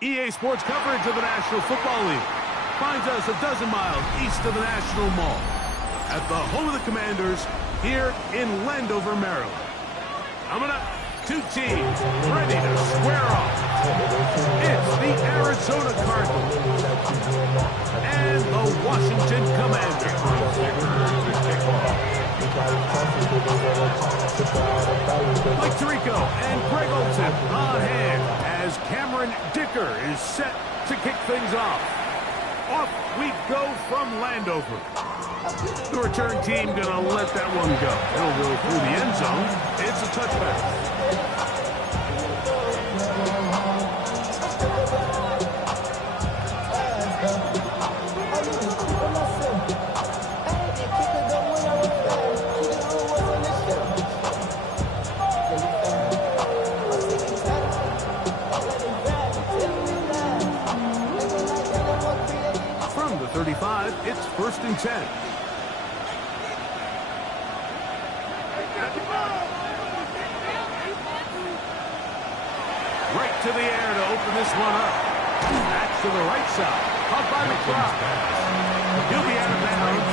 EA Sports coverage of the National Football League finds us a dozen miles east of the National Mall at the home of the Commanders here in Landover, Maryland. Coming up, two teams ready to square off. It's the Arizona Cardinals and the Washington Commanders. Mike Tirico and Greg Olsen on hand as Cameron Dicker is set to kick things off. Off we go from Landover. The return team gonna let that one go. It'll go through the end zone. It's a touchback. From the 35, it's 1st and 10. Right to the air to open this one up. Back to the right side. Caught by McBride. He'll be out of bounds.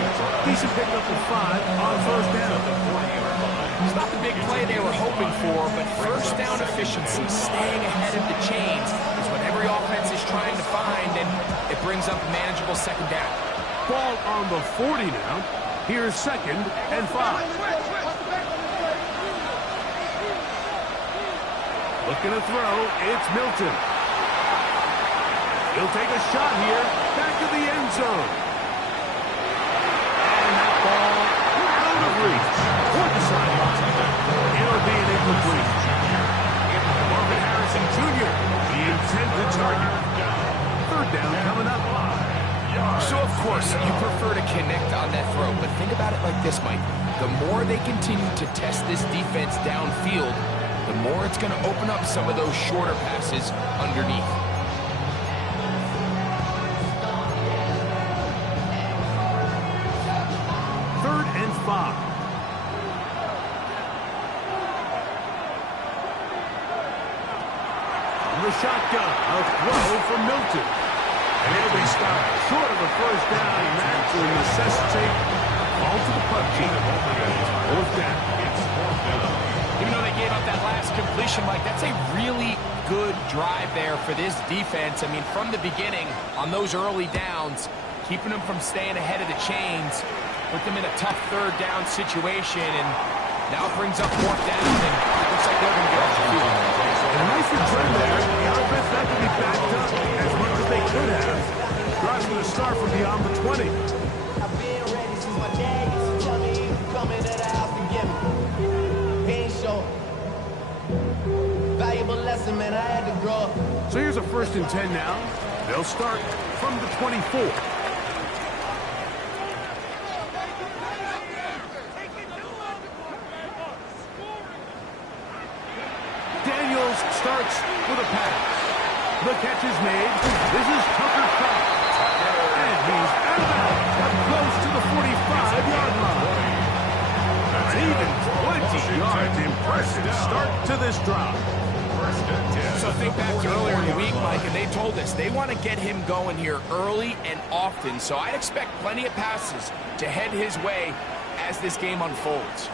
Decent pickup of 5 on 1st down. It's not the big play they were hoping for, but first down efficiency, staying ahead of the chains, is what every offense is trying to find, and it brings up a manageable 2nd down. Ball on the 40 now. Here's 2nd and 5. Looking to throw, it's Milton. He'll take a shot here, back to the end zone. And that ball out of reach. Toward the sideline. It'll be an incomplete. Marvin Harrison Jr., the intended target. 3rd down coming up. So, of course, you prefer to connect on that throw, but think about it like this, Mike. The more they continue to test this defense downfield, the more it's going to open up some of those shorter passes underneath. Third and 5. The shotgun, a throw from Milton. And he'll be stopped short of the 1st down, and that will necessitate a call to the punt team. 4th down. Even though they gave up that last completion, Mike, that's a really good drive there for this defense. I mean, from the beginning, on those early downs, keeping them from staying ahead of the chains, put them in a tough 3rd down situation, and now it brings up 4th down, and it looks like they're going to get off the field. And a nice return there. The offense not to be backed up as much as they could have. Drive's going to start from beyond the 20. I've been ready since my dad used to tell me he was coming to the house to get me. He ain't sure. Valuable lesson, man, I had to grow up. So here's a 1st and 10 now. They'll start from the 24. Daniels starts with a pass. The catch is made. This is Tucker Kraft. And he's out of bounds, up close to the 45-yard line. An even 20 yards. Impressive start to this drive. So think back to earlier in the week, Mike, and they told us they want to get him going here early and often. So I'd expect plenty of passes to head his way as this game unfolds.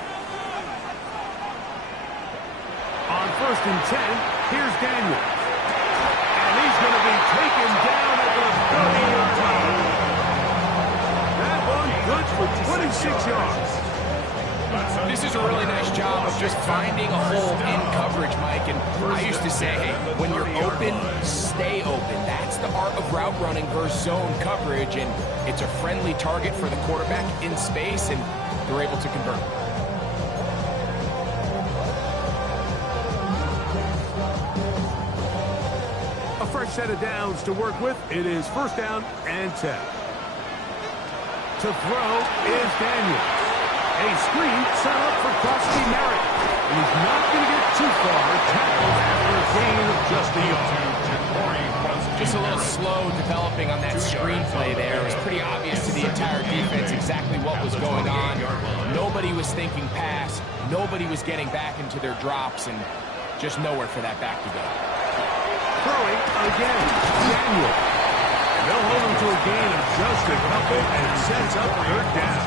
On 1st and 10, here's Daniels. And he's going to be taken down at the 30-yard line. That one good for 26 yards. This is a really nice job of just finding a hole in coverage, Mike. And I used to say, hey, when you're open, stay open. That's the art of route running versus zone coverage. And it's a friendly target for the quarterback in space, and they're able to convert. A fresh set of downs to work with. It is 1st down and 10. To throw is Daniels. A screen set up for Crosby Merritt. And he's not going to get too far. Tackled after a gain of just a yard. Just a little slow developing on that screenplay there. It was pretty obvious to the entire defense exactly what was going on. Nobody was thinking pass. Nobody was getting back into their drops, and just nowhere for that back to go. Throwing again. Daniel. And they'll hold him to a gain of just a couple, and it sets up third down.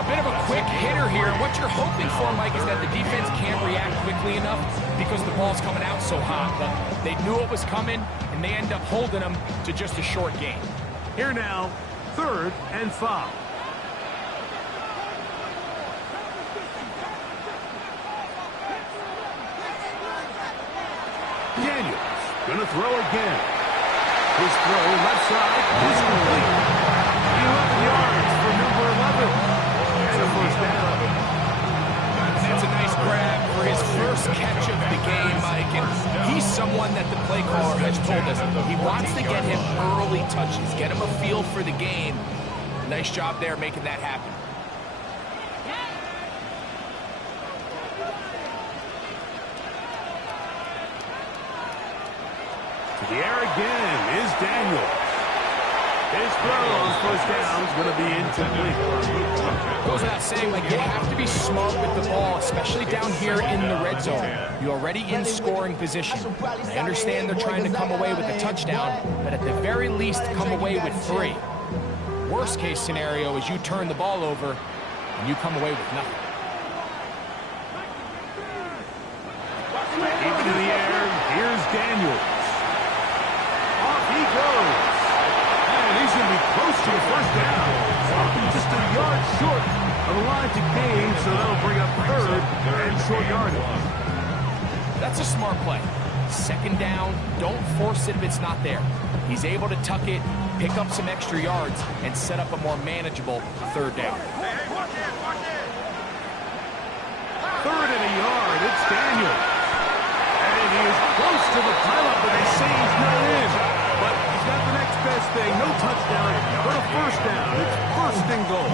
A bit of a quick hitter here. What you're hoping for, Mike, is that the defense can't react quickly enough because the ball's coming out so hot. But they knew it was coming, and they end up holding them to just a short gain. Here now, 3rd and 5. Daniels gonna throw again. His throw left side is complete. 11 yards for number 11. And a first down. That's a nice grab for his first catch of the game, Mike. And he's someone that the play caller has told us he wants to get him early touches, get him a feel for the game. Nice job there making that happen. To the air again is Daniels. His throw on first down is going to be incomplete. Goes without saying, like, you have to be smart with the ball, especially down here in the red zone. You're already in scoring position. I understand they're trying to come away with a touchdown, but at the very least, come away with 3. Worst case scenario is you turn the ball over and you come away with nothing. Keep it in the air. Here's Daniels. Off he goes. And he's going to be close to the first down. Just a yard short of the line to gain, so that'll bring up 3rd and short yardage. That's a smart play. 2nd down, don't force it if it's not there. He's able to tuck it, pick up some extra yards, and set up a more manageable 3rd down. 3rd and a yard. It's Daniels. And he is close to the pileup, but they say he's not in. But he's got the next best thing. No touchdown, but a first down. It's 1st and goal.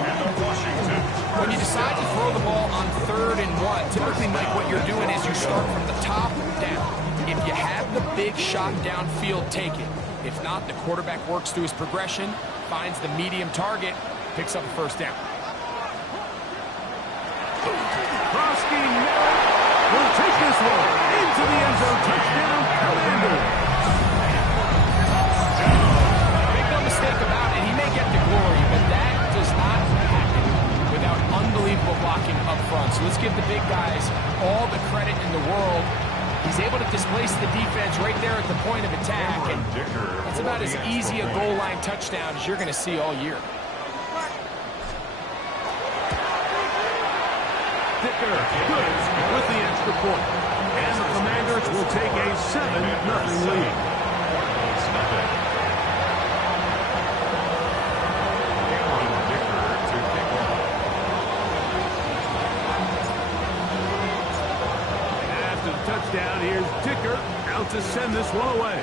When you decide to throw the ball on 3rd and 1, typically, Mike, what you're doing is you start from the top down. If you have the big shot downfield, take it. If not, the quarterback works through his progression, finds the medium target, picks up a first down. Krosky will take this one into the end zone. Touchdown, Commanders. Make no mistake about it, he may get the glory, but that does not happen without unbelievable blocking up front. So let's give the big guys all the credit in the world. He's able to displace the defense right there at the point of attack, and that's about as easy a goal line touchdown as you're going to see all year. Dicker good with the extra point. And the Commanders will take a 7-0 lead. After the touchdown, here's Dicker out to send this one away.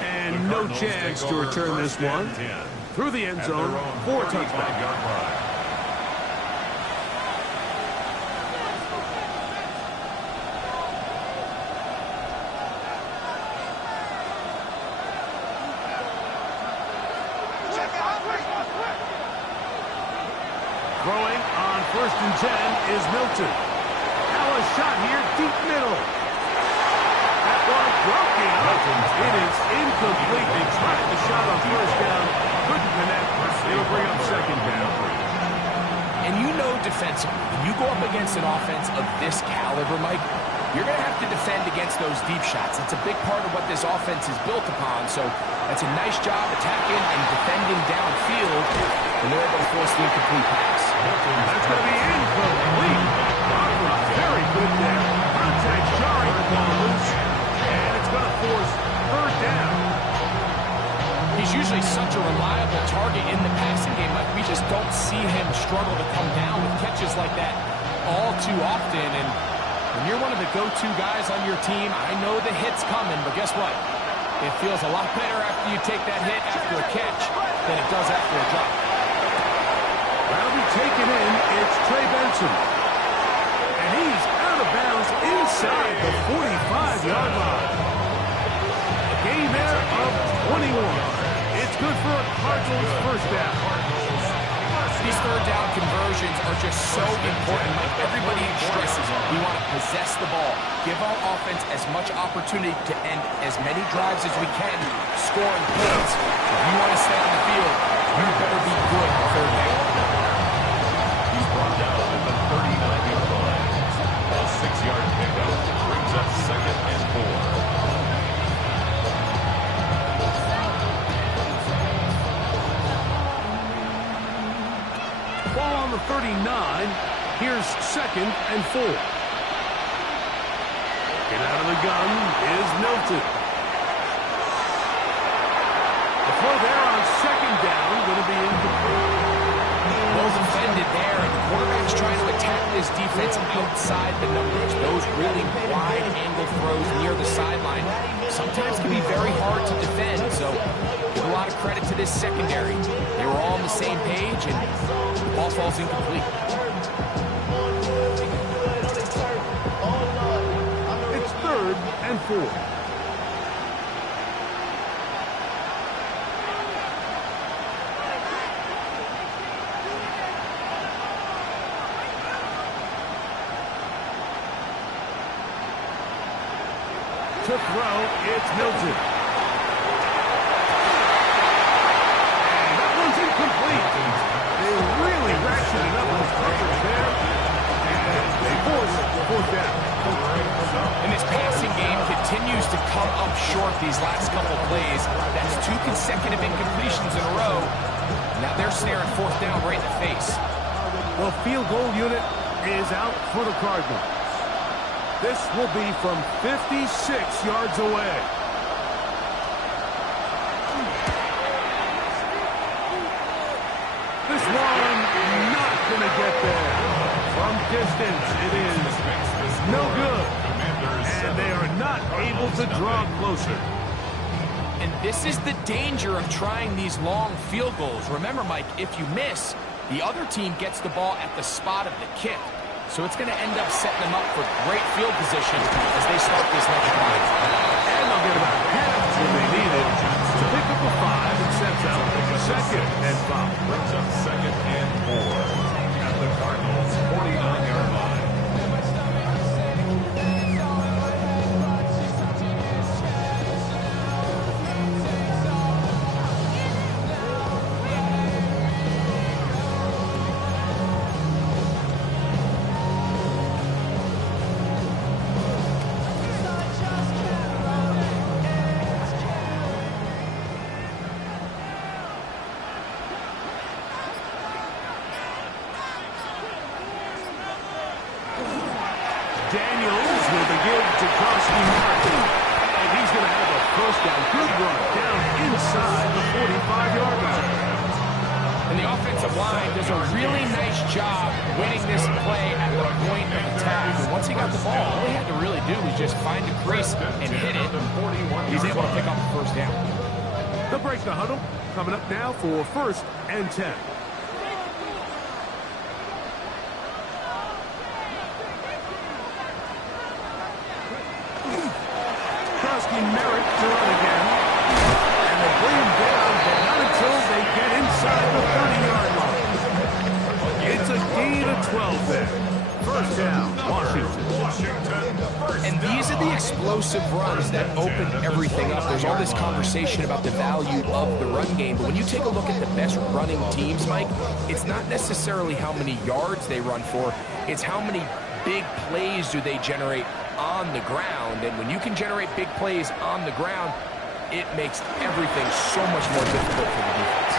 And no chance to return this one. Through the end zone for a touchdown. Throwing on 1st and 10 is Milton. Now a shot here, deep middle. That one broken up. It is incomplete. They tried the shot on first down. Couldn't connect. It'll bring up 2nd down. And you know defensively, when you go up against an offense of this caliber, Mike, you're going to have to defend against those deep shots. It's a big part of what this offense is built upon. So that's a nice job attacking and defending downfield. And they're able to force the incomplete pass. That's going to be incomplete. Rockland very good there. Contact jarring the ball loose. And it's going to force 3rd down. He's usually such a reliable target in the passing game. Like, we just don't see him struggle to come down with catches like that all too often. And when you're one of the go-to guys on your team, I know the hit's coming, but guess what? It feels a lot better after you take that hit after a catch than it does after a drop. That'll be taken in. It's Trey Benson. And he's out of bounds inside the 45-yard line. A gain there of 21. It's good for a Cardinals first down. These 3rd down conversions conversions are just so important. Like everybody stresses, we want to possess the ball, give our offense as much opportunity to end as many drives as we can, scoring points. If you want to stay on the field, you better be good on third down. He's brought down at the 39-yard line. A 6-yard pickup brings up 2nd and 4. Ball on the 39. Here's 2nd and 4. Get out of the gun is Milton. The throw there on 2nd down going to be incomplete. Well defended there, and the quarterback's trying to attack this defense outside the numbers. Those really wide angle throws near the sideline sometimes can be very hard to defend, so give a lot of credit to this secondary. They were all on the same page, and the ball falls incomplete. It's 3rd and 4. To throw, it's Milton. And that one's incomplete. They really ratcheted up the coverage there. And they force 4th down. And this passing game continues to come up short these last couple plays. That's 2 consecutive incompletions in a row. Now they're staring 4th down right in the face. The field goal unit is out for the Cardinals. This will be from 56 yards away. This one not going to get there. From distance, it is no good. And they are not able to draw closer. And this is the danger of trying these long field goals. Remember, Mike, if you miss, the other team gets the ball at the spot of the kick. So it's going to end up setting them up for great field position as they start this next drive. And they'll get about half what they needed to pick up a 5 and sets out 2nd and 5. Brings up 2nd and 4 at the Cardinals' 49-yard line. Daniels with a give to Krosky Martin. And he's going to have a 1st down. Good run down inside the 45-yard line. And the offensive line does a really nice job winning this play at the point of attack. And once he got the ball, all he had to really do was just find the crease and hit it. He's able to pick up the 1st down. The break the huddle coming up now for 1st and 10. Merritt to run again. And they bring him down, but not until they get inside the 30-yard line. It's a gain of 12 there. 1st down, Washington. And these are the explosive runs that open everything up. There's all this conversation about the value of the run game, but when you take a look at the best running teams, Mike, it's not necessarily how many yards they run for, it's how many big plays do they generate on the ground. And when you can generate big plays on the ground, it makes everything so much more difficult for the defense.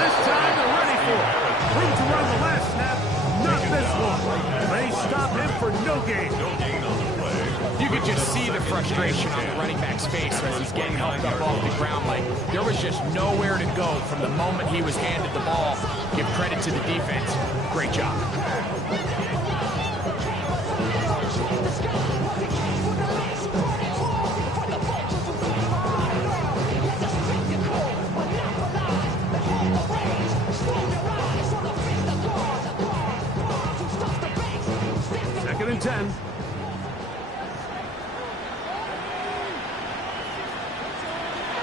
This time they're ready for it. Room to run the last snap, not this one. They stop him for no gain. You could just see the frustration on the running back's face as he's getting helped up off the ground. Like, there was just nowhere to go from the moment he was handed the ball. Give credit to the defense. Great job. Second and 10.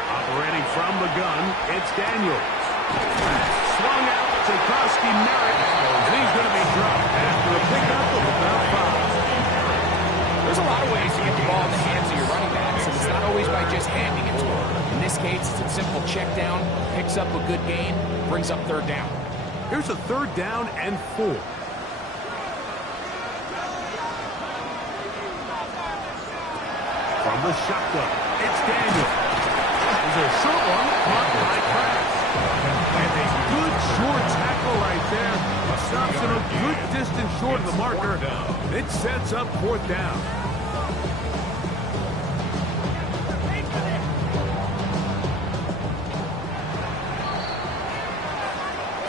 Operating from the gun, it's Daniels. Swung out to Krosky Merritt. lot of ways to get the ball in the hands of your running backs, and it's not always by just handing it to them. In this case, it's a simple check down, picks up a good gain, brings up third down. Here's a 3rd down and 4. From the shotgun, it's Daniel. There's a short one caught by Kraft. And a good short tackle right there. Stops him a good distance short of the marker. It sets up 4th down.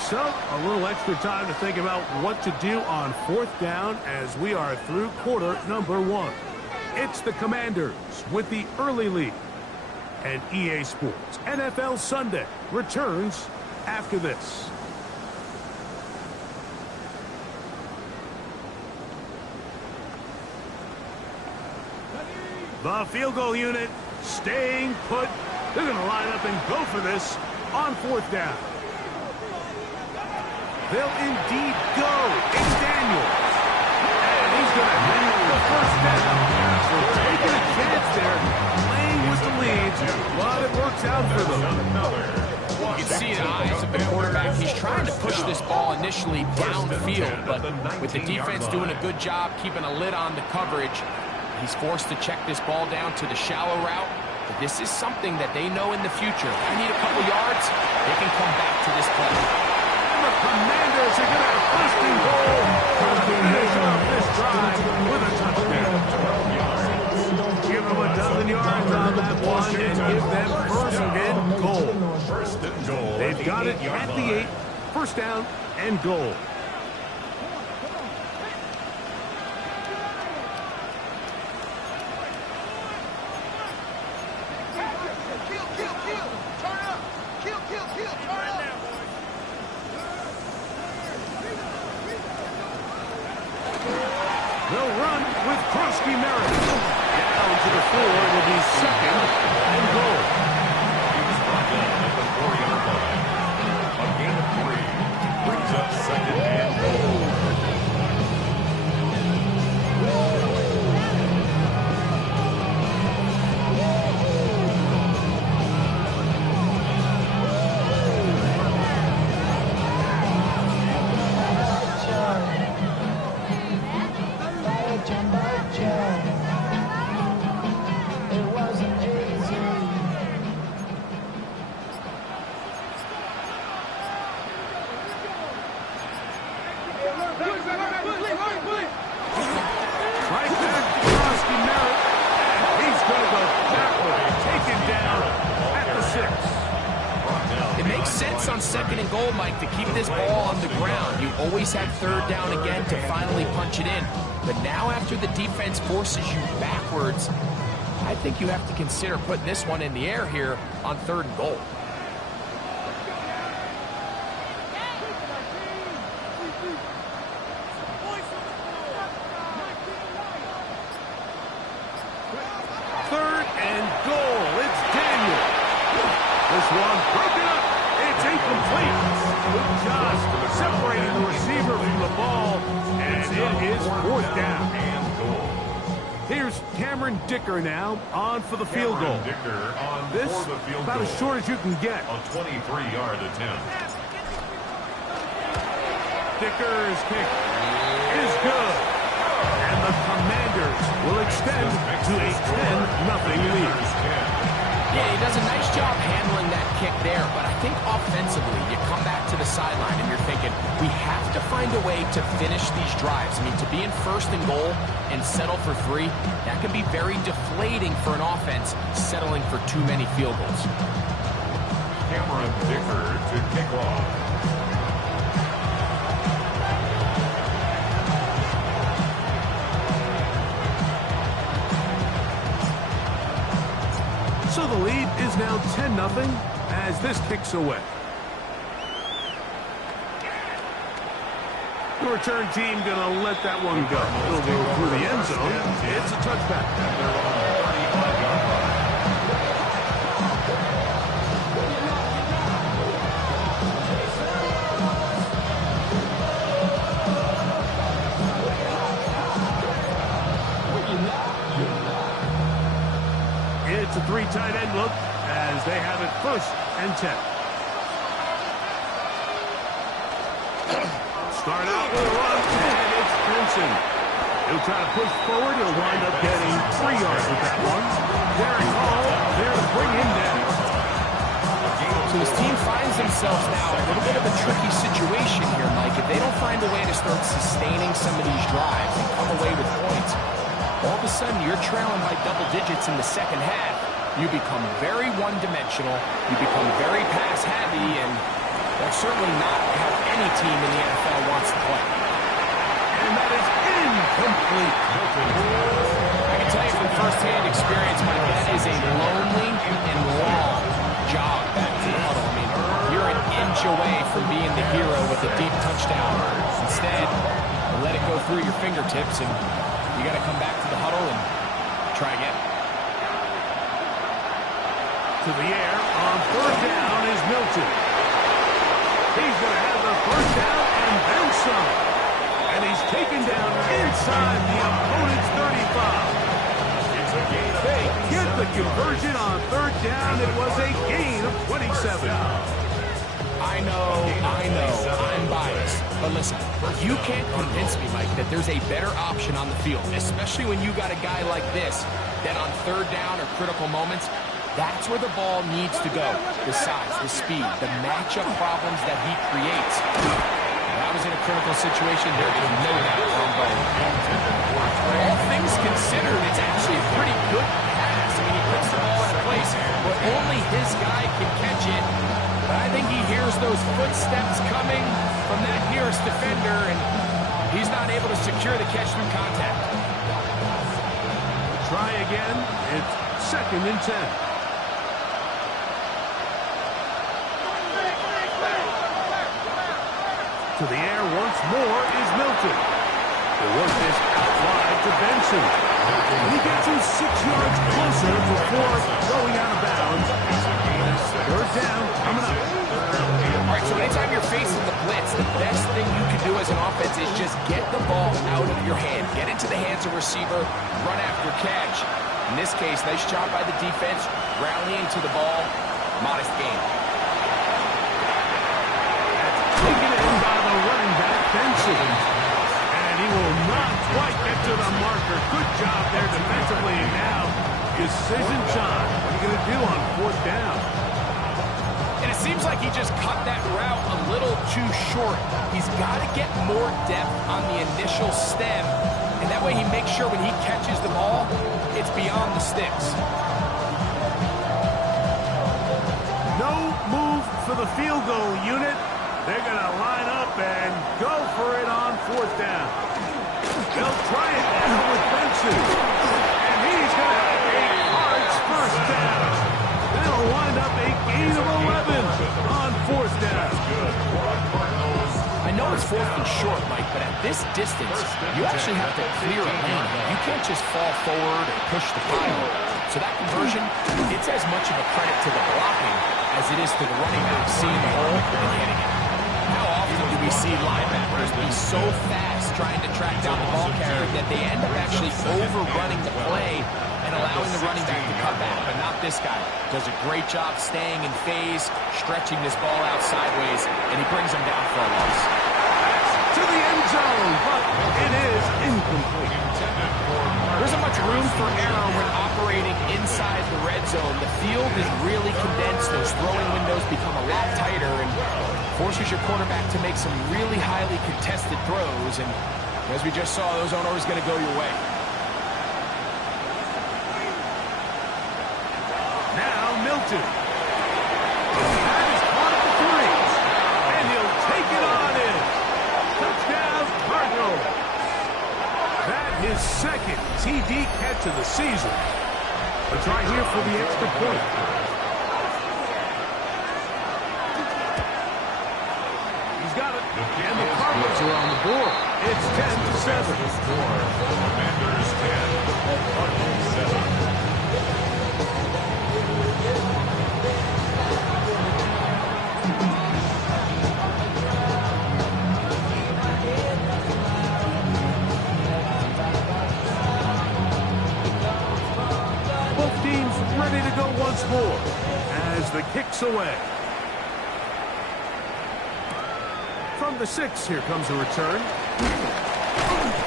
So, a little extra time to think about what to do on 4th down as we are through quarter number 1. It's the Commanders with the early lead. And EA Sports NFL Sunday returns after this. The field goal unit staying put. They're going to line up and go for this on 4th down. They'll indeed go. It's Daniels. And he's going to have the 1st down. They're taking a chance there, playing with the lead, but it works out for them. You can see the eyes of the quarterback. He's trying to push this ball initially downfield, but with the defense doing a good job keeping a lid on the coverage, he's forced to check this ball down to the shallow route. But this is something that they know in the future. If they need a couple yards, they can come back to this play. The Commanders are going to have 1st and goal to finish off this drive with a touchdown. Give them a dozen yards on that one and give them 1st and goal. 1st and goal. They've got it at the 8. 1st down and goal. They'll run with Krosky Merritt. Down to the 4. It'll be 2nd and goal. He was brought down at the 4-yard line. A gain of 3 brings up 2nd and goal. On 2nd and goal, Mike, to keep this ball on the ground. You always had 3rd down again to finally punch it in. But now after the defense forces you backwards, I think you have to consider putting this one in the air here on 3rd and goal. Third and goal. It's Daniel. This one broken up. It's incomplete. Just separating the receiver from the ball, and it is 4th down. Here's Cameron Dicker now on for the field goal. Dicker on This for the field about goal. as short as you can get. A 23-yard attempt. Dicker's kick is good. And the Commanders will extend to a 10-0 lead. Yeah, he does a nice job handling that kick there, but I think offensively, you come back to the sideline and you're thinking, we have to find a way to finish these drives. I mean, to be in 1st and goal and settle for 3, that can be very deflating for an offense settling for too many field goals. Cameron Dicker to kick off. So the lead is now 10-0 as this kicks away. The return team going to let that one go. It'll go through the end zone. It's a touchback. First and 10. Start out with a run, and it's Benson. He'll try to push forward. He'll wind up getting 3 yards with that one. Derek Hall there to bring him down. So his team finds themselves now in a little bit of a tricky situation here, Mike. If they don't find a way to start sustaining some of these drives and come away with points, all of a sudden you're trailing by double digits in the second half. You become very one-dimensional. You become very pass-heavy, and that's certainly not how any team in the NFL wants to play. And that is incomplete. I can tell you from first-hand experience, Mike, that is a lonely and long jog back to the huddle. I mean, you're an inch away from being the hero with a deep touchdown. Instead, you let it go through your fingertips, and you got to come back to the huddle and try again. To the air on third down is Milton. He's going to have the first down and then some. And he's taken down inside the opponent's 35. They get the conversion on third down. It was a gain of 27. I know, I'm biased. But listen, you can't convince me, Mike, that there's a better option on the field, especially when you got a guy like this, that on third down or critical moments, that's where the ball needs to go. The size, the speed, the matchup problems that he creates. That was in a critical situation. There is no doubt on both. All things considered, it's actually a pretty good pass. I mean, he puts the ball in a place where only his guy can catch it. But I think he hears those footsteps coming from that nearest defender, and he's not able to secure the catch through contact. Try again. It's second and 10. To the air once more is Milton. He'll work this out wide to Benson. And he gets him 6 yards closer before going out of bounds. Third down, coming up. All right, so anytime you're facing the blitz, the best thing you can do as an offense is just get the ball out of your hand. Get into the hands of receiver, run after catch. In this case, nice job by the defense, rallying to the ball, modest gain. Taken in by the running back, Benson. And he will not quite get to the marker. Good job there defensively. And now, decision time. What are you going to do on fourth down? And it seems like he just cut that route a little too short. He's got to get more depth on the initial stem. And that way he makes sure when he catches the ball, it's beyond the sticks. No move for the field goal unit. They're going to line up and go for it on fourth down. They'll try it now with Benson. And he's going to have a Cards first down. That'll wind up a gain of 11 on fourth down. I know it's fourth and short, Mike, but at this distance, you actually have to clear a lane. You can't just fall forward or push the pile. So that conversion, it's as much of a credit to the blocking as it is to the running back seeing the hole and hitting it. How often do we see linebackers be so fast trying to track down the ball carrier that they end up actually overrunning the play and allowing the running back to cut back? But not this guy. Does a great job staying in phase, stretching this ball out sideways, and he brings him down for a loss. To the end zone, but it is incomplete. There isn't much room for error when operating inside the red zone. The field is really condensed. Those throwing windows become a lot tighter and forces your quarterback to make some really highly contested throws. And as we just saw, those aren't always going to go your way. Now Milton. That is caught at the 3. And he'll take it on in. Touchdown, Cardinals. That his second TD catch of the season. Let's try here for the extra point. He's got it. And the Cardinals are on the board. It's 10-7. Commanders 10, Cardinals 7. Both teams ready to go once more as gives the kicks away. From the 6, here comes a return.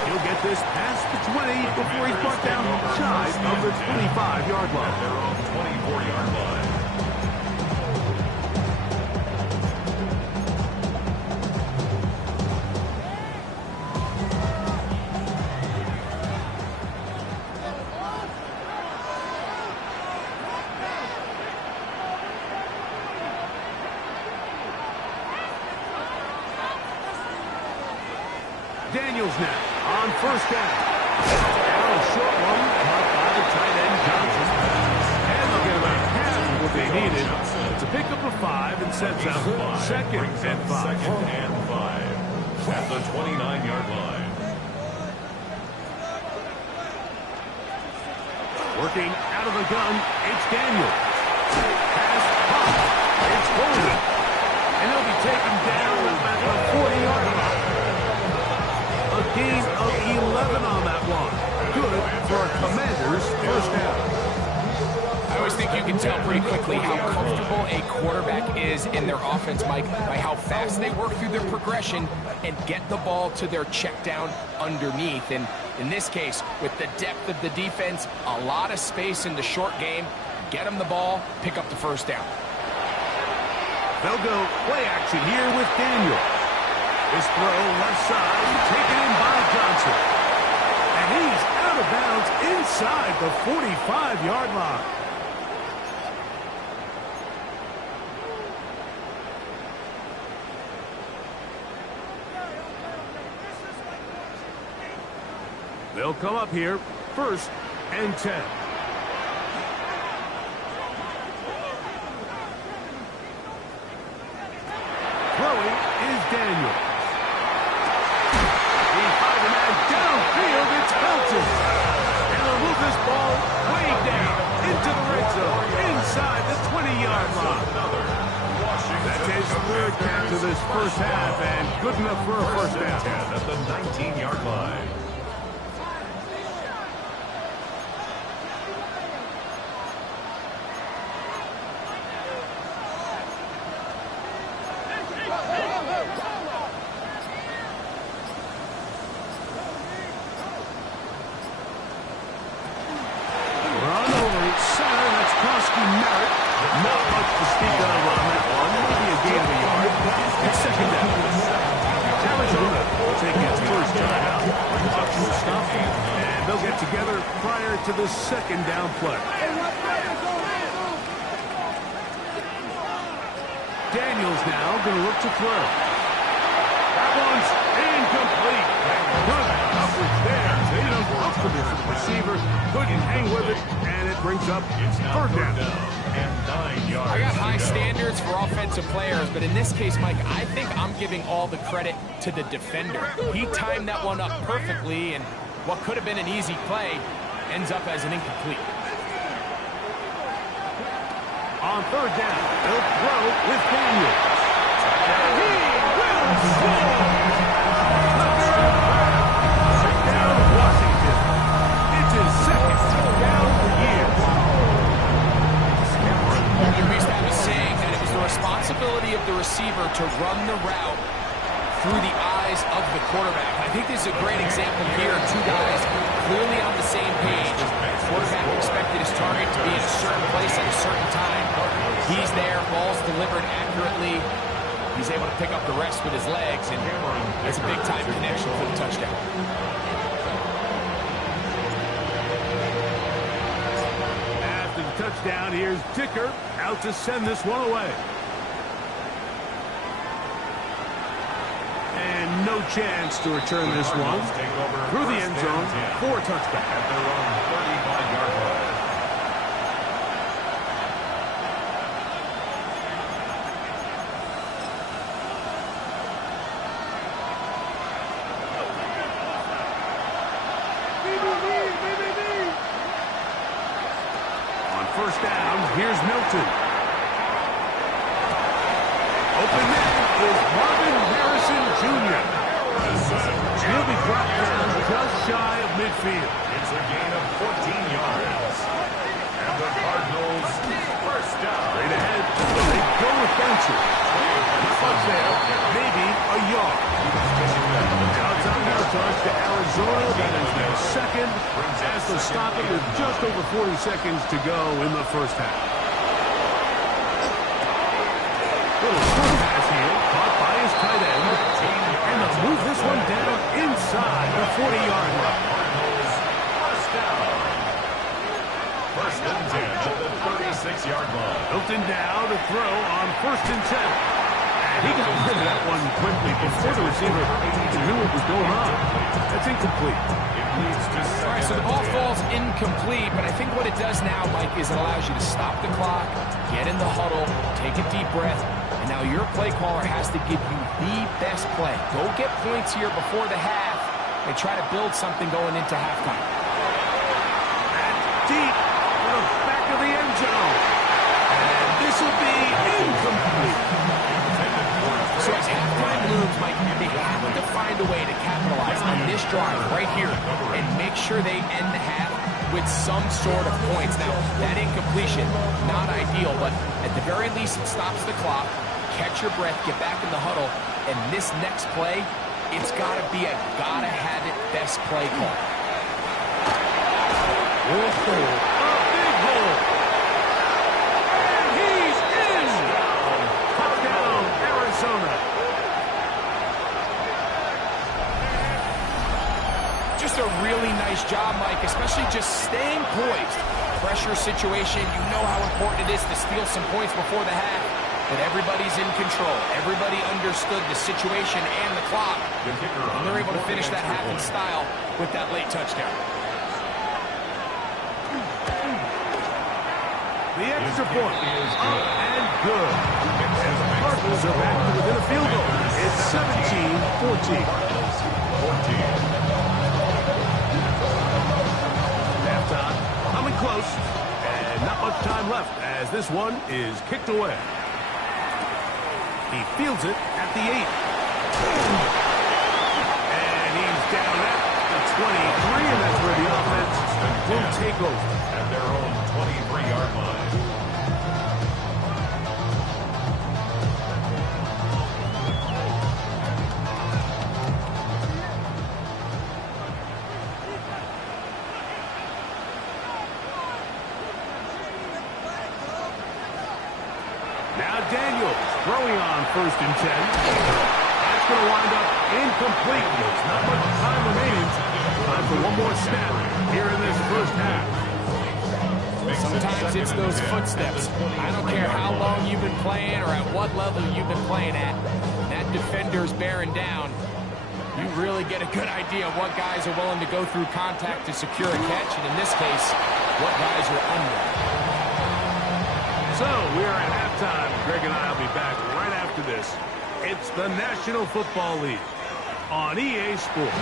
He'll get this past the 20 before he's brought down shy of the 25-yard line. Their own 24-yard line. Daniels now on first down. Down a short one, caught by the tight end Johnson. And they'll get about half of what they needed to pick up a 5 and sets out second and 5. Second and 5 at the 29-yard line. Working out of the gun, it's Daniels. Pass pop. It's Golden. And he'll be taken down at the 40-yard line. A gain of 11 on that one. Good for a Commanders first down. I always think you can tell pretty quickly how comfortable a quarterback is in their offense, Mike, by how fast they work through their progression and get the ball to their check down underneath. And in this case, with the depth of the defense, a lot of space in the short game, get them the ball, pick up the first down. They'll go play action here with Daniel. His throw left side, taken in by Johnson. And he's out of bounds inside the 45-yard line. They'll come up here, first and 10. Throwing is Daniel. Downfield, it's Felton. And they'll move this ball way down into the red zone, inside the 20-yard line. That's his third catch of this first half, and good enough for a first down. At the 19-yard line. Together prior to the second down play. Daniels now going to look to throw. That one's incomplete. Good coverage there. They don't comfortable for the receiver. Couldn't hang with it, and it brings up third down. And 9 yards. I got high standards for offensive players, but in this case, Mike, I think I'm giving all the credit to the defender. He timed that one up perfectly, and what could have been an easy play ends up as an incomplete. On third down, they'll throw with Daniel. And he will score! Touchdown, Washington. It's his second touchdown of the year. You used to have a saying that it was the responsibility of the receiver to run the route through the eyes of the quarterback. I think this is a great example here. Two guys clearly on the same page. The quarterback expected his target to be in a certain place at a certain time. He's there, ball's delivered accurately. He's able to pick up the rest with his legs, and it's a big-time connection for the touchdown. After the touchdown, here's Dicker out to send this one away. And no chance to return this one through the end zone for a touchback. At their own 35-yard line. On first down, here's Milton. Open man is Marvin Harrison Jr. He'll be brought down just shy of midfield. It's a gain of 14 yards. And the Cardinals first down. Straight ahead, Arizona. That is their second as they stop it with just over 40 seconds to go in the first half. Little short pass here, caught by his tight end. And they'll move this one down inside the 40-yard line. First down. First and 10 at the 36-yard line. Hilton down to throw on 1st and 10. And he got rid of that one quickly before the receiver even knew what was going on. That's incomplete. All right, so the ball falls incomplete, but I think what it does now, Mike, is it allows you to stop the clock, get in the huddle, take a deep breath, and now your play caller has to give you the best play. Go get points here before the half and try to build something going into halftime. That's deep to the back of the end zone. And this will be incomplete. So as halftime looms, Mike, they have to find a way to capitalize on this drive right here and make sure they end the half with some sort of points. Now, that incompletion, not ideal, but at the very least it stops the clock. Catch your breath, get back in the huddle, and this next play, it's got to be a gotta-have-it best play call. A big hole. And he's in. Touchdown, Arizona. Just a really nice job, Mike, especially just staying poised. Pressure situation, you know how important it is to steal some points before the half, but everybody's in control. Everybody understood the situation and the clock, and they're able to finish that half in style with that late touchdown. The extra point is up and good. And the Cardinals are back to within a field goal. It's 17-14. Halftime, coming close, and not much time left as this one is kicked away. He fields it at the 8. And he's down at the 23, and that's where the offense will take over. At their own 23-yard line. Now Daniels throwing on 1st and 10. That's going to wind up incomplete. There's not much time remaining. Time for one more snap here in this first half. Sometimes it's those footsteps. I don't care how long you've been playing or at what level you've been playing at. That defender's bearing down. You really get a good idea of what guys are willing to go through contact to secure a catch, and in this case, what guys are unwilling. So we are at halftime. Greg and I will be back right after this. It's the National Football League on EA Sports.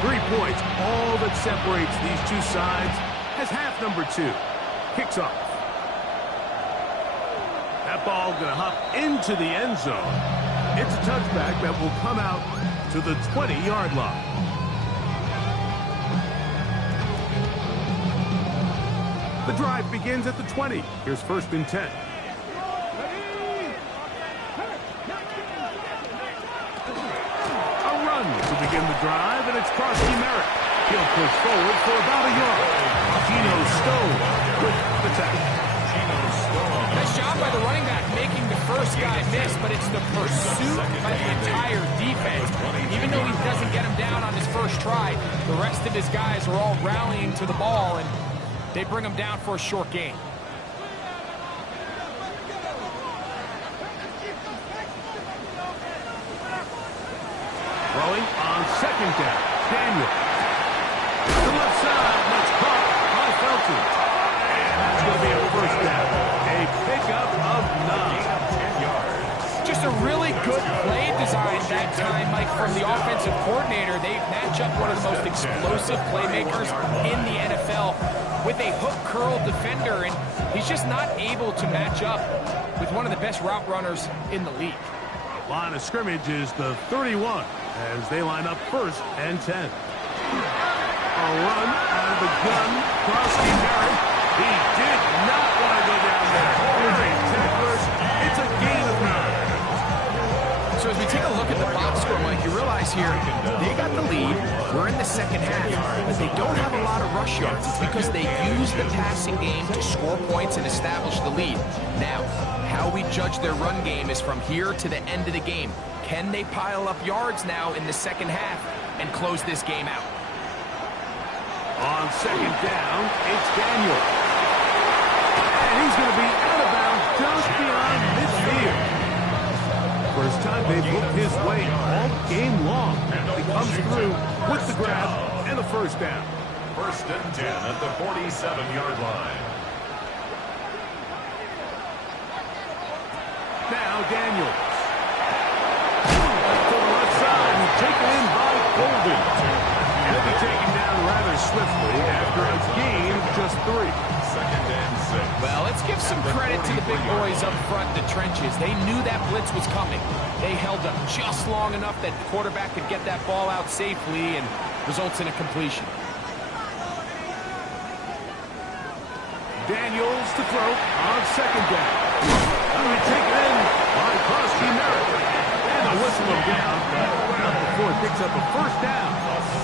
3 points, all that separates these two sides as half number 2 kicks off. That ball going to hop into the end zone. It's a touchback that will come out to the 20-yard line. The drive begins at the 20. Here's 1st and 10. To begin the drive, and it's Carsey Merritt. He'll push forward for about a yard. Geno Stone with the tackle. Nice job by the running back making the first guy miss, but it's the pursuit by the entire defense. Even though he doesn't get him down on his first try, the rest of his guys are all rallying to the ball, and they bring him down for a short gain. Throwing on 2nd down. Daniel. To the left side. That's caught by Felton. And that's going to be a 1st down. A pickup of 9. 10 yards. Just a really good play design that time, Mike, from the offensive coordinator. They match up one of the most explosive playmakers in the NFL with a hook curl defender, and he's just not able to match up with with one of the best route runners in the league. Line of scrimmage is the 31 as they line up 1st and 10. A run out of the gun. Crosby Merritt. He did not want to go down there. Great tacklers. It's a gain of 9. So as we take a look at the box score, Mike, you realize here they got the lead. We're in the second half, but they don't have a lot of rush yards. It's because they use the passing game to score points and establish the lead. Now, how we judge their run game is from here to the end of the game. Can they pile up yards now in the second half and close this game out? On 2nd down, it's Daniel. And he's going to be out of bounds just beyond midfield. First time they've looked his way all game long. He comes through with the grab and a 1st down. 1st and 10 at the 47-yard line. Now Daniels. To the left side and taken in by Golden. He'll be taken down rather swiftly after a gain of just 3. 2nd and 6. Well, let's give some credit to the big boys up front in the trenches. They knew that blitz was coming. They held up just long enough that the quarterback could get that ball out safely and results in a completion. Daniels to throw on 2nd down. Going to be taken in by Crosby Merritt. And a whistle him down, but not before it picks up a 1st down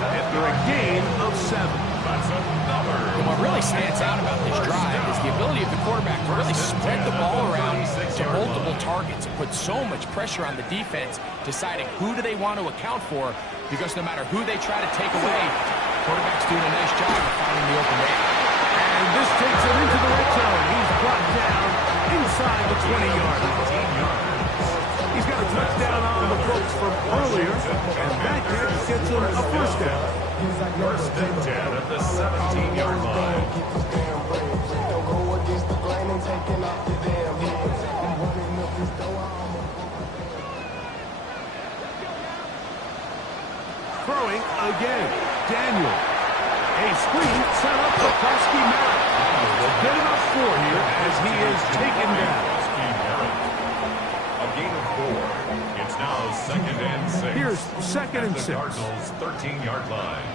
after a gain of 7. That's another. And what really stands out about this drive is the ability of the quarterback to really spread the ball around to multiple targets and put so much pressure on the defense, deciding who do they want to account for, because no matter who they try to take away, the quarterback's doing a nice job of finding the open man. And this takes him into the red zone. He's brought down inside the 20-yard line. He's got a touchdown on the books from earlier, and that catch gets him a 1st down. 1st and 10 at the 17-yard line. Throwing again. Daniel. A screen set up for Crosby Merritt. They'll get enough 4 here as he is taken down. A gain of 4. It's now 2nd and 6. Here's 2nd and 6. The Cardinals' 13-yard line.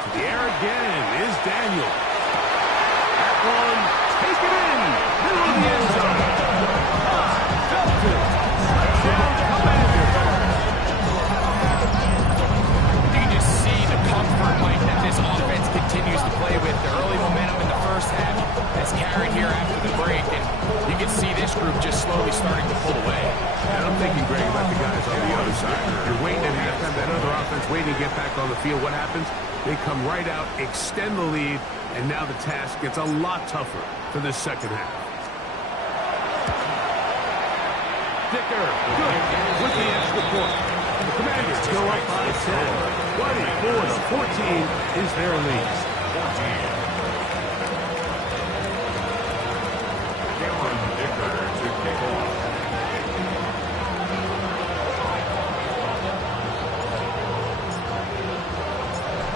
To the air again is Daniel. That one taken in. Middle of the end zone. Touchdown, Commanders. You can just see the comfort, Mike, that this offense continues to play with. The early momentum in the first half has carried here after the break, and you can see this group just slowly starting to pull away. And I'm thinking, Greg, about the guys on the other side. You're waiting at halftime, that other offense waiting to get back on the field. What happens? They come right out, extend the lead, and now the task gets a lot tougher for this second half. Dicker, good, with the extra point. The Commanders go up by 10. 24-14 is their lead. 14. Cameron Dicker to kick off.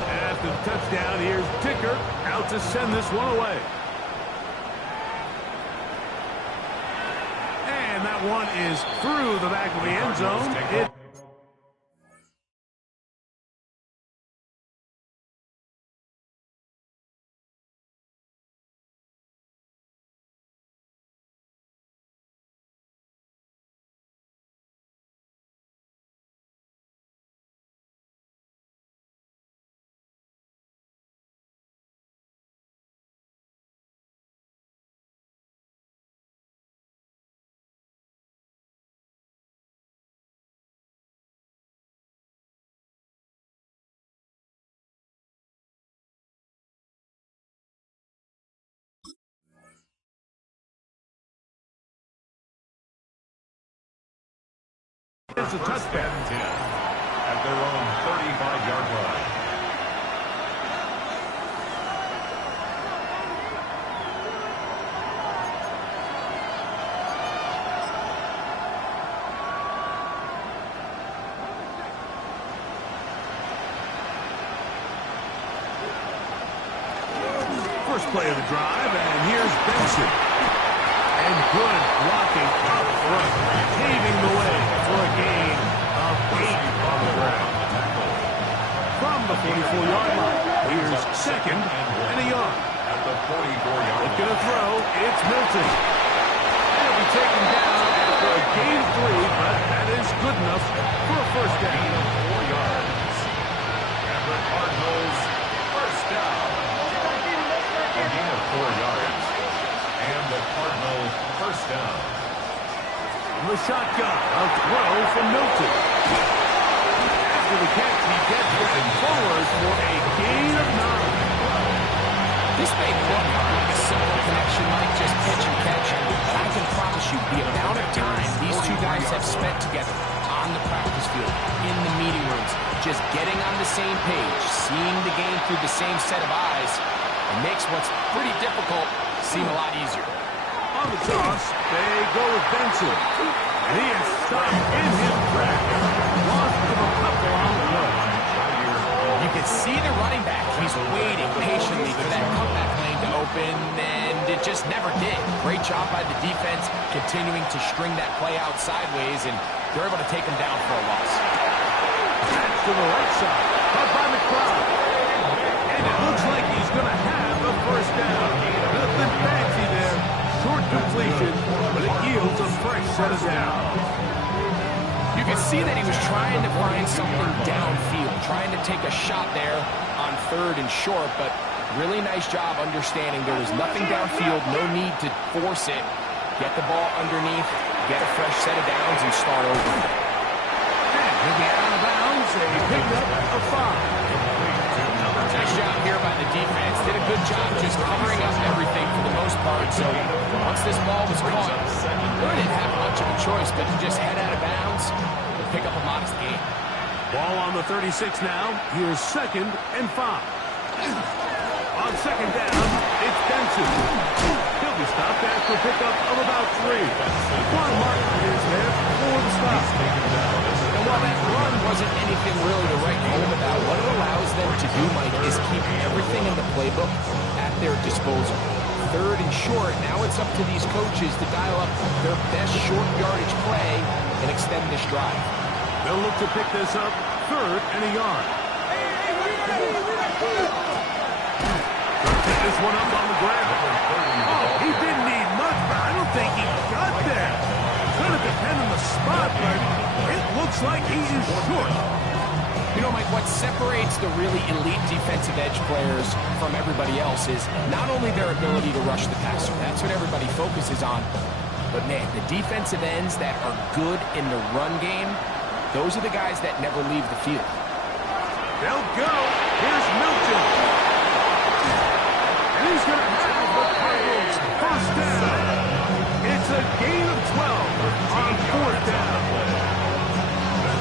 After the touchdown, here's Dicker out to send this one away. And that one is through the back of the end zone. It's a touchdown. 10 at their own 35-yard line. first play of the drive, and here's Benson. And good blocking up front, paving the way for a gain of 8 on the ground. From the 44-yard line, here's second and a yard. At the 44-yard line. Looking to throw, it's Milton. He'll be taken down after a gain of 3, but that is good enough for a first down. 4 yards. And the Cardinals first down. A gain of 4 yards. And the Cardinals first down. From the shotgun, a throw from Milton. After the catch, he gets it forward for a gain of 9. This may look like a simple connection, like just pitch and catch, but I can promise you the amount of time these two guys have spent together on the practice field, in the meeting rooms, just getting on the same page, seeing the game through the same set of eyes, it makes what's pretty difficult seem a lot easier. On the toss, they go with Benson. And he is stopped in his tracks. Lost of a couple on the play. You can see the running back. He's waiting patiently for that comeback lane to open, and it just never did. Great job by the defense, continuing to string that play out sideways, and they're able to take him down for a loss. That's to the right side. Caught by McBride. And it looks like he's going to have a first down. Nothing fancy there. Short completion, but it yields a fresh set of downs. You can see that he was trying to find something downfield, trying to take a shot there on 3rd and short, but really nice job understanding there was nothing downfield, no need to force it. Get the ball underneath, get a fresh set of downs, and start over. And he'll be out of bounds, and he picked up a 5. Nice job here by the defense. Did a good job just covering up everything for the most part. So once this ball was caught, they didn't have much of a choice but to just head out of bounds and pick up a modest gain. Ball on the 36 now. Here's 2nd and 5. On 2nd down, it's Benson. He'll be stopped after a pickup of about 3. Quan Martin is there for the stop. And while that run wasn't anything really to write home about, what it allows them to do, Mike, is keep everything in the playbook at their disposal. 3rd and short, now it's up to these coaches to dial up their best short yardage play and extend this drive. They'll look to pick this up 3rd and a yard. Pick this one up on the ground. Oh, he didn't need much, but I don't think he got there. Could have depended on the spot, but it looks like he is short. You know, Mike, what separates the really elite defensive edge players from everybody else is not only their ability to rush the passer. That's what everybody focuses on. But, man, the defensive ends that are good in the run game, those are the guys that never leave the field. They'll go. Here's Milton. And he's going to have the Cardinals first down. It's a gain of 12 on 4th down.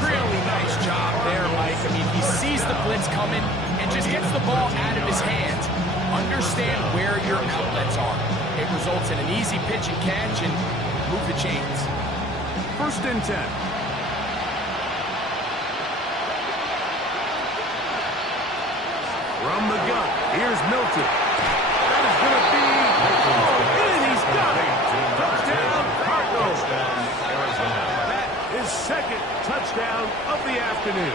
Really nice job there, Mike. I mean, he sees the blitz coming and just gets the ball out of his hands. Understand where your outlets are. It results in an easy pitch and catch and move the chains. 1st and 10. From the gun, here's Milton. That is going to be, and he's got it. Touchdown, Cardinals. That is 2nd touchdown of the afternoon.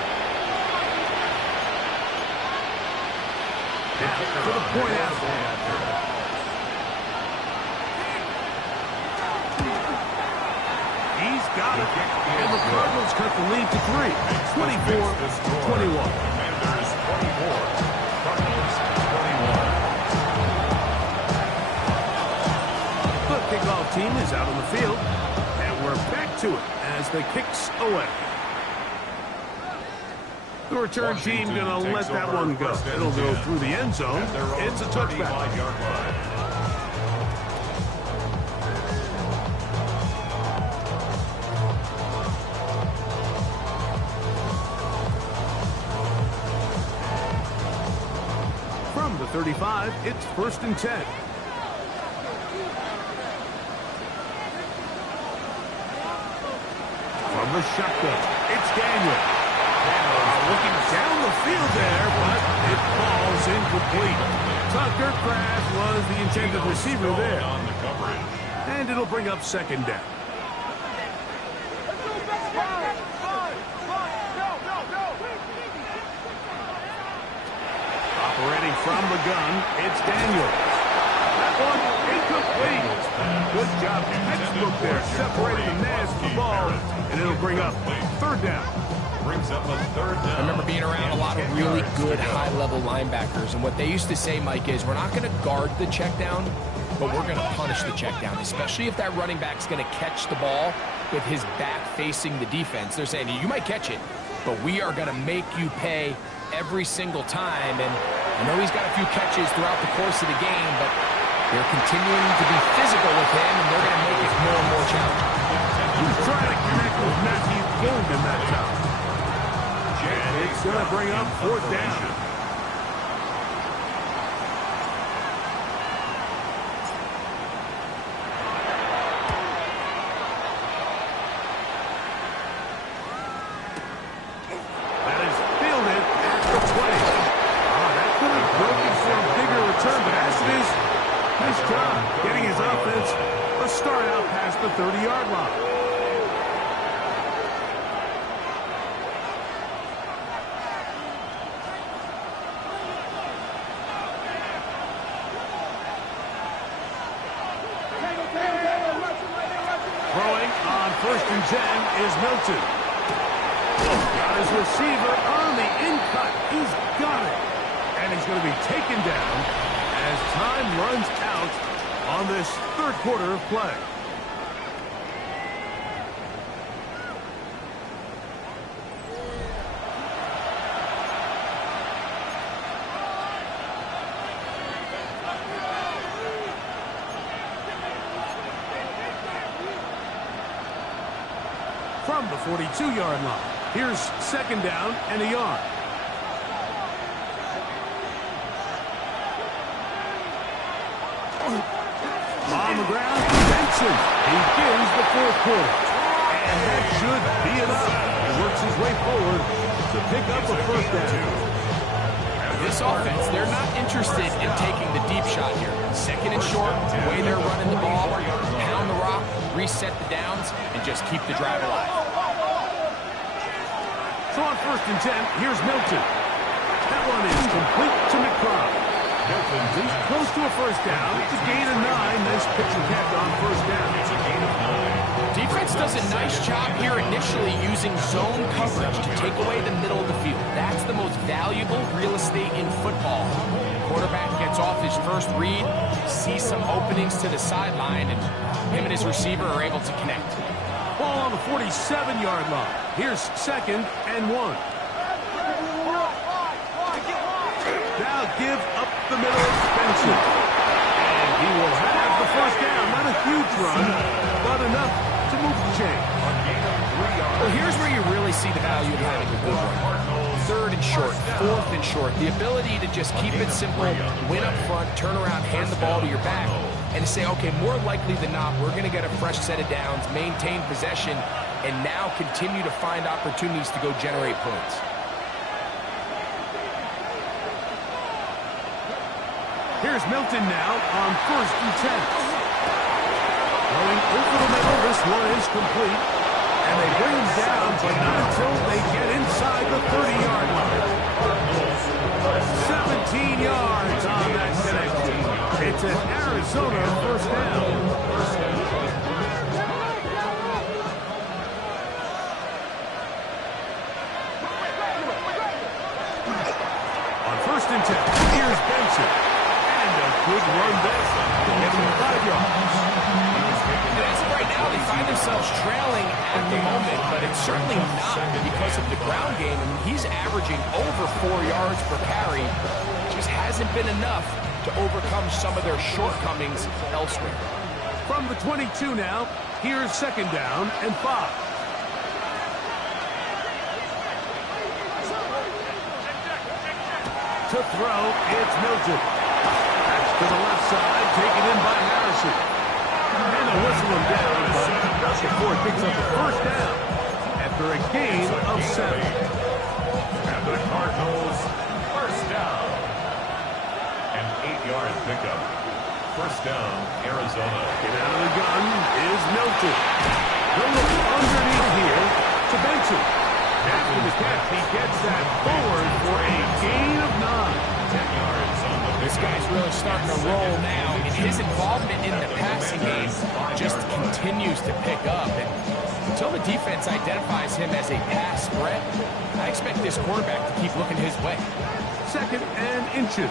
To the point after. He's got it. And the Cardinals cut the lead to 3. 24-21. Commanders 24. Cardinals 21. The kickoff team is out on the field, and we're back to it as the kicks away. The return team going to let that one go. It'll go through the end zone. It's a touchback. From the 35, it's 1st and 10. From the shotgun, it's Daniel. Looking down the field there, but it falls incomplete. Tucker Kraft was the intended receiver there. On the coverage. And it'll bring up second down. Operating from the gun, it's Daniels. That one incomplete. Good job, textbook there, separating the man from the ball, and it'll bring up third down. Brings up a third down. I remember being around a lot of really good high-level linebackers, and what they used to say, Mike, is we're not going to guard the check down, but we're going to punish the check down, especially if that running back's going to catch the ball with his back facing the defense. They're saying, you might catch it, but we are going to make you pay every single time. And I know he's got a few catches throughout the course of the game, but they're continuing to be physical with him, and they're going to make it more and more challenging. He's trying to connect with Matthew Golden that time. And it's going to bring up fourth down. That is fielded at the 20. That could have broken for a bigger return, but as it is, nice job getting his offense a start out past the 30-yard line. Throwing on 1st and 10 is Milton. Got his receiver on the in-cut. He's got it. And he's going to be taken down as time runs out on this third quarter of play. From the 42-yard line. Here's second down and a yard. On the ground, Benson begins the fourth quarter. And that should be enough. He works his way forward to pick up a first down. This offense, they're not interested in taking the deep shot here. Second and short, the way they're running the ball, pound the rock, reset the downs, and just keep the drive alive. So on 1st and 10, here's Milton. That one is complete to McBride. He's close to a first down. It's a gain of 9. Nice pitch and catch on first down. It's a gain of 9. Defense does a nice job here initially using zone coverage to take away the middle of the field. That's the most valuable real estate in football. Quarterback gets off his first read, sees some openings to the sideline, and him and his receiver are able to connect. Ball on the 47-yard line. Here's second and 1. Now give up the middle of Benson. And he will have the first down. Not a huge run, but enough to move the chain. Well, here's where you really see the value of having a good run. Third and short, fourth and short. The ability to just keep it simple, win up front, turn around, hand the ball to your back, and to say, okay, more likely than not, we're going to get a fresh set of downs, maintain possession, and now continue to find opportunities to go generate points. Here's Milton now on 1st and 10. Going over the middle, this one is complete. And they bring him down, but not until they get inside the 30-yard line. 17 yards on that connection. It's an Arizona first down. On 1st and 10, here's Benson. Good run there. Getting 5 yards. And as of right now, they find themselves trailing at the moment, but it's certainly not because of the ground game. I mean, he's averaging over 4 yards per carry. Just hasn't been enough to overcome some of their shortcomings elsewhere. From the 22 now, here's second down and 5. To throw, it's Milton. To the left side, taken in by Harrison. And they'll whistle him down, but Ford picks up the first down after a gain of 7. And the Cardinals first down. An 8-yard pickup. First down, Arizona. Get out of the gun is Milton. He'll look underneath here to Benson. After the catch, he gets that forward for a gain of 9. 10 yards on the This guy's really starting to roll now, and his involvement in the passing game just continues to pick up. And until the defense identifies him as a pass threat, I expect this quarterback to keep looking his way. 2nd and inches.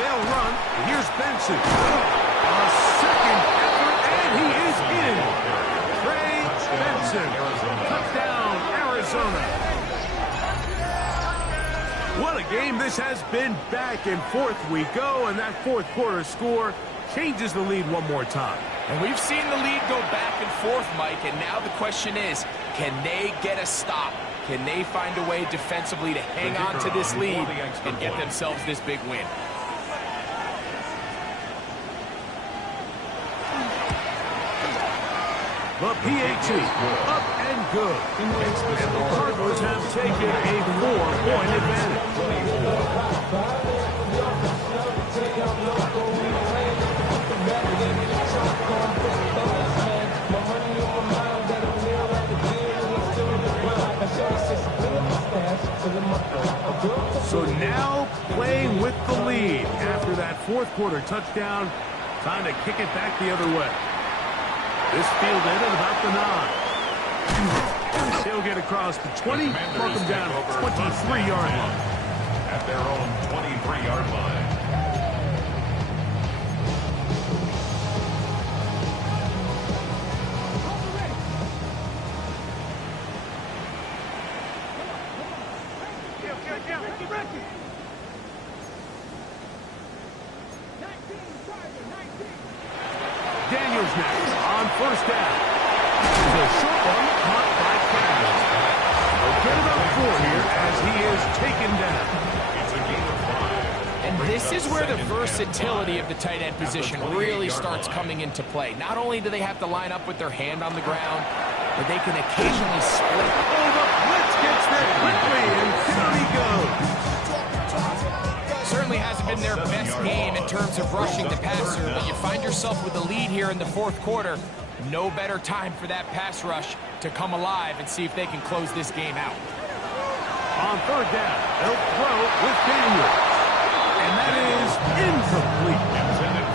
They'll run. Here's Benson. A second effort, and he is in. Trey Benson. Touchdown, Arizona. What a game this has been. Back and forth we go, and that fourth quarter score changes the lead one more time. And we've seen the lead go back and forth, Mike, and now the question is, can they get a stop? Can they find a way defensively to hang on to this lead and get themselves this big win? The PAT, up and good. And the Cardinals have taken a 4-point advantage. So now playing with the lead after that fourth quarter touchdown. Time to kick it back the other way. This field end at about the 9. He'll get across the 20, mark him down 23-yard line. At their own 23-yard line. Daniels next on first down. It's a short one caught by Campbell. They'll get about 4 here as he is taken down. It's a gain of 5. And this is where the versatility of the tight end position really starts coming into play. Not only do they have to line up with their hand on the ground, but they can occasionally split. Oh, the blitz gets there quickly, and down he goes. Certainly hasn't been their best game in terms of rushing the passer, but you find yourself with the lead here in the fourth quarter. No better time for that pass rush to come alive and see if they can close this game out. On third down, they'll throw with Daniels. And that is incomplete.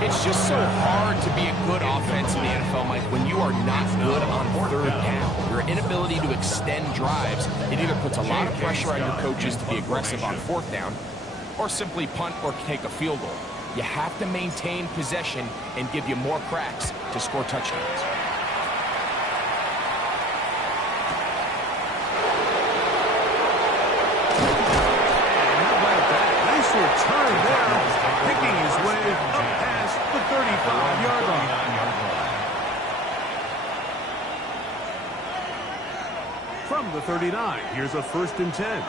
It's just so hard to be a good offense in the NFL, Mike, when you are not good on third down. Your inability to extend drives, it either puts a lot of pressure on your coaches to be aggressive on fourth down, or simply punt or take a field goal. You have to maintain possession and give you more cracks to score touchdowns. Nice return there, picking his way up past the 35-yard line. From the 39, here's a 1st and 10.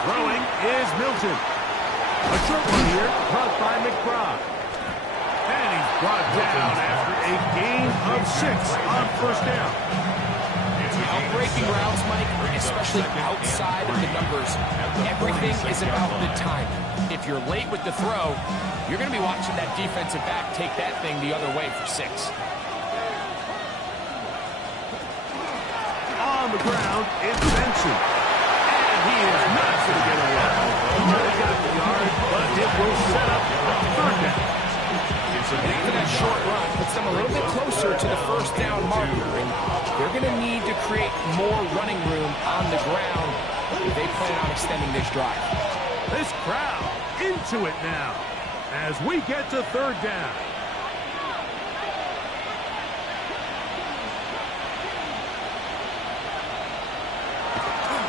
Throwing is Milton. A short one here, caught by McBride. And he's brought down after a gain of 6 on first down. Breaking routes, Mike, especially outside of the numbers, everything is about the time. If you're late with the throw, you're going to be watching that defensive back take that thing the other way for 6. On the ground, it's Benson. And he is not going to get away. He got the yard, but it will set up third down. After that short run puts them a little bit closer to the first down marker, and they're going to need to create more running room on the ground if they plan on extending this drive. This crowd into it now as we get to third down.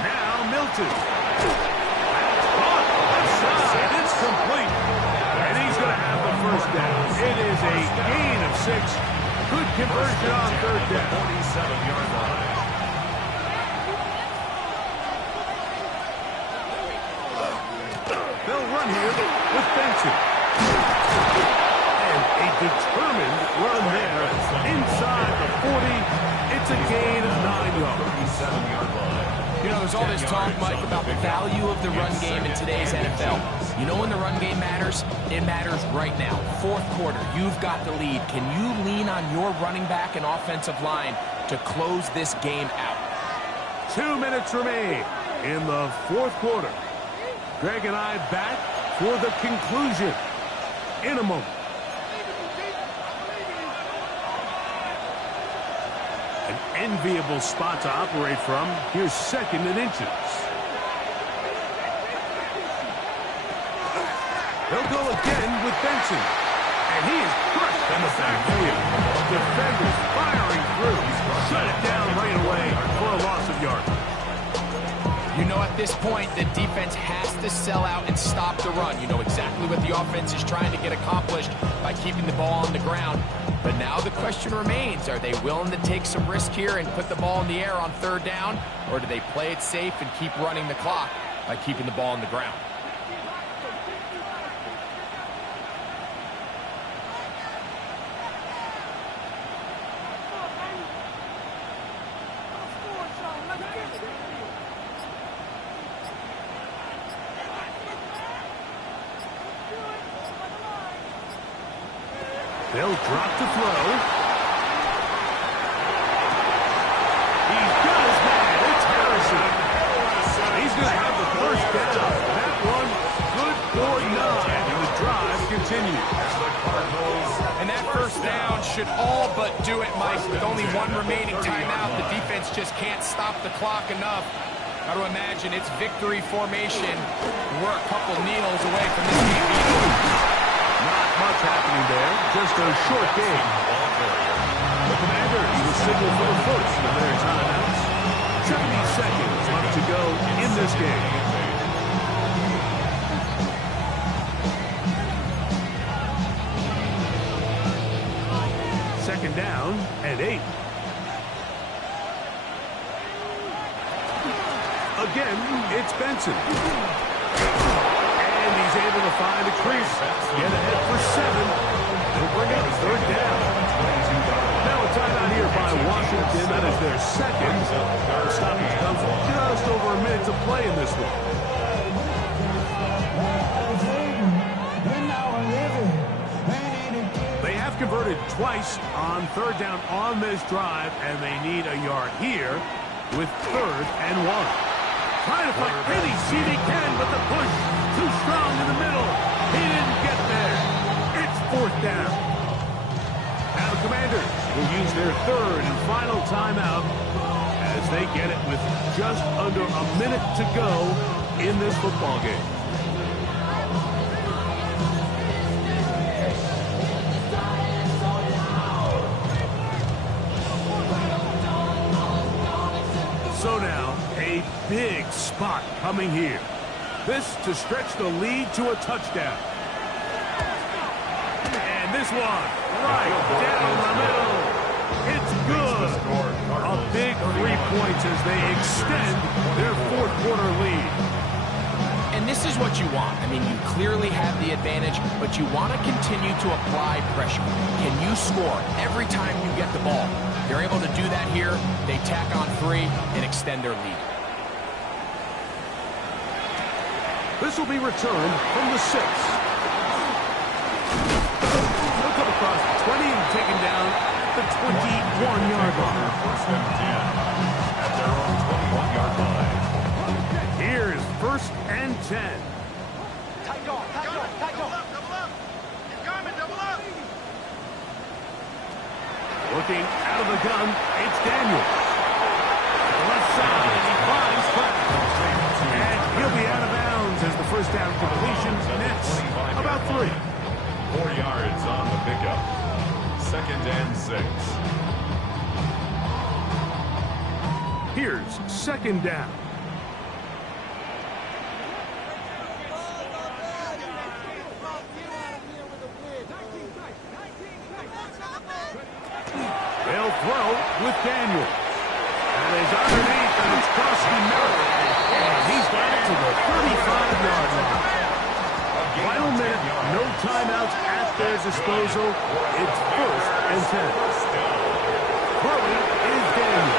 Now Milton. Caught outside. It's complete. And he's going to have the first down. It is a gain of 6. Good conversion on third down. 47-yard line. They'll run here with Benson. And a determined run there inside the 40. It's a a gain of 9 yards. 37-yard line. You know, there's all this talk, Mike, about the value of the run game in today's NFL. You know when the run game matters? It matters right now. Fourth quarter, you've got the lead. Can you lean on your running back and offensive line to close this game out? 2 minutes remain in the fourth quarter. Greg and I back for the conclusion in a moment. An enviable spot to operate from. Here's second and inches. They'll go again with Benson. And he is crushed in the backfield. Defenders firing through. Shut it down right away for a loss of yardage. You know at this point, the defense has to sell out and stop the run. You know exactly what the offense is trying to get accomplished by keeping the ball on the ground. But now the question remains, are they willing to take some risk here and put the ball in the air on third down? Or do they play it safe and keep running the clock by keeping the ball on the ground? They'll drop to throw. He's got his man. It's Harrison. He's going to have the first down. That one good for 9. And the drive continues. And that first down should all but do it, Mike. With only one remaining timeout, the defense just can't stop the clock enough. Got to imagine it's victory formation. We're a couple kneels away from this game being over. Not much happening there. Just a short game. The Commanders will signal for the first of their timeouts. 70 seconds left to go in this game. Second down and 8. Again, it's Benson. And he's able to find a crease. Get ahead for 7. They'll bring up third down. Now a timeout here by Washington. That is their second. The stoppage comes with just over a minute to play in this one. They have converted twice on third down on this drive, and they need a yard here with 3rd and 1. Trying to find any seat he can, but the push too strong in the middle. He didn't get there. It's 4th down. Now the Commanders will use their 3rd and final timeout as they get it with just under a minute to go in this football game. So now, a big spot coming here. This to stretch the lead to a touchdown. And this one, right down the middle. It's good. A big 3 points as they extend their fourth quarter lead. And this is what you want. I mean, you clearly have the advantage, but you want to continue to apply pressure. Can you score every time you get the ball? They're able to do that here. They tack on 3 and extend their lead. This will be returned from the 6. He'll come across the 20 and taken down at the 21-yard line. First and 10 at their own 21-yard line. Here's 1st and 10. Tight dog, tight dog, tight dog. Looking out of the gun, it's Daniel. To the left side, and he finds Pratt. And he'll be out of bounds as the first down completion nets about 3. 4 yards on the pickup. 2nd and 6. Here's 2nd down. They'll throw with Daniel. And he's underneath, and it's Krusty Merritt. And he's got it to the 35-yard line. Final minute, no timeouts at their disposal. It's 1st and 10. Throwing is Daniel.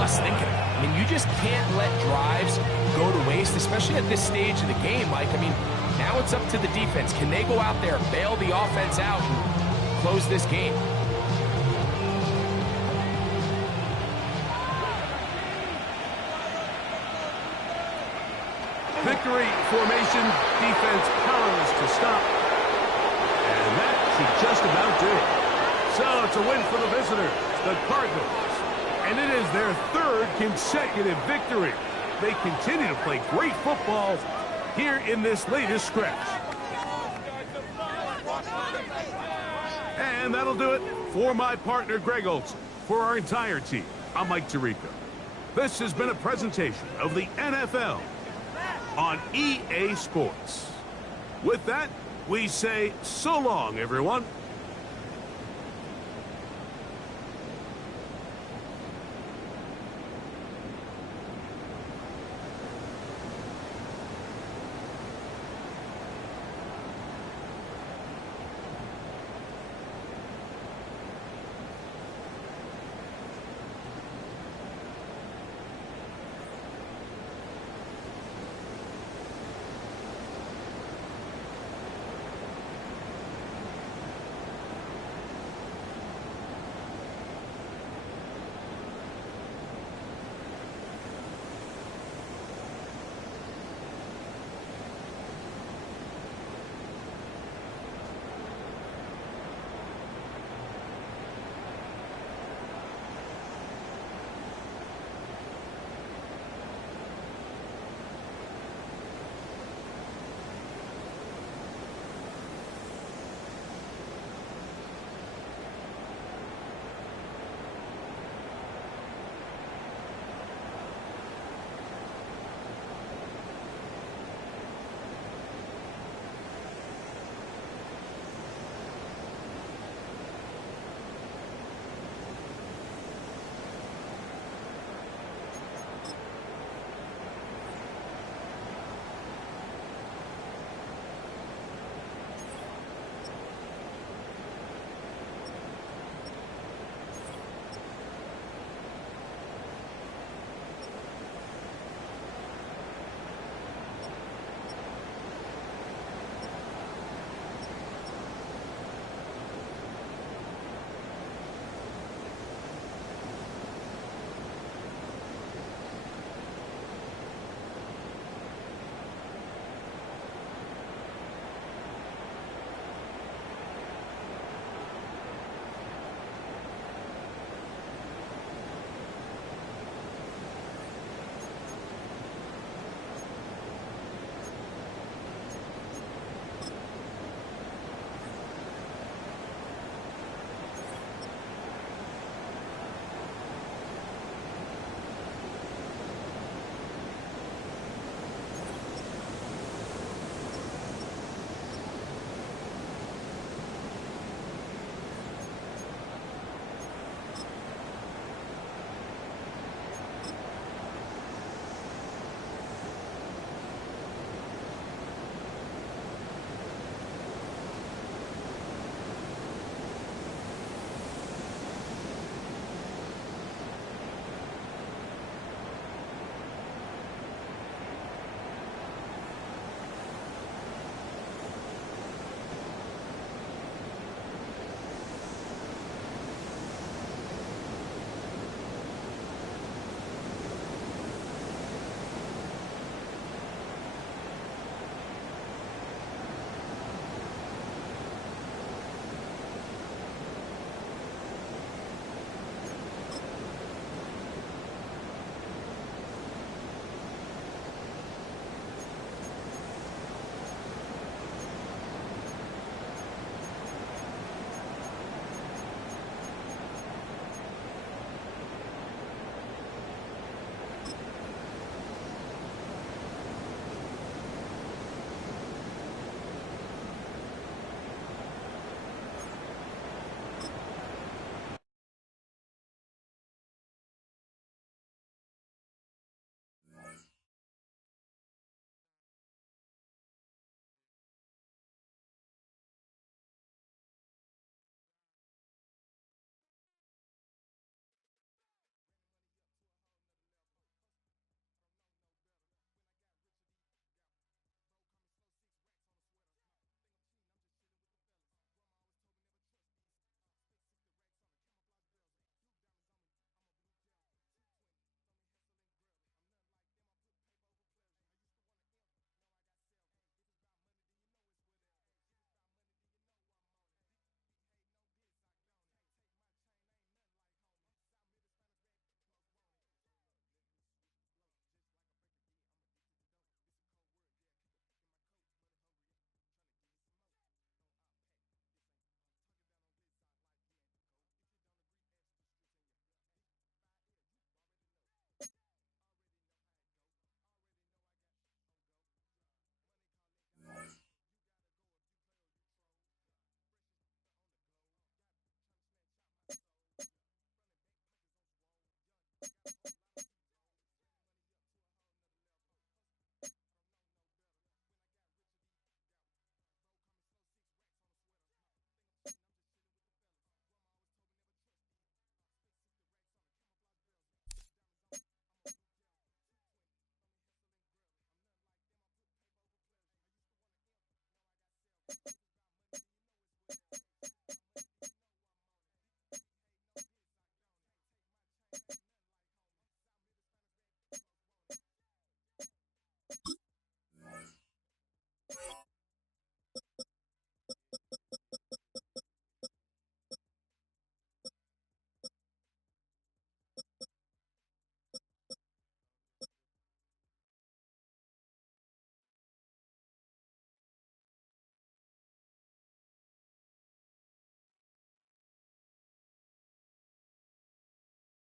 just thinking about it. I mean, you just can't let drives go to waste, especially at this stage of the game, Mike. I mean, now it's up to the defense. Can they go out there, bail the offense out, and close this game? Victory formation, defense powerless to stop. And that should just about do it. So it's a win for the visitors, the Cardinals. And it is their third consecutive victory. They continue to play great football here in this latest stretch. And that'll do it for my partner, Greg Olson. For our entire team, I'm Mike Tirico. This has been a presentation of the NFL on EA Sports. With that, we say so long, everyone.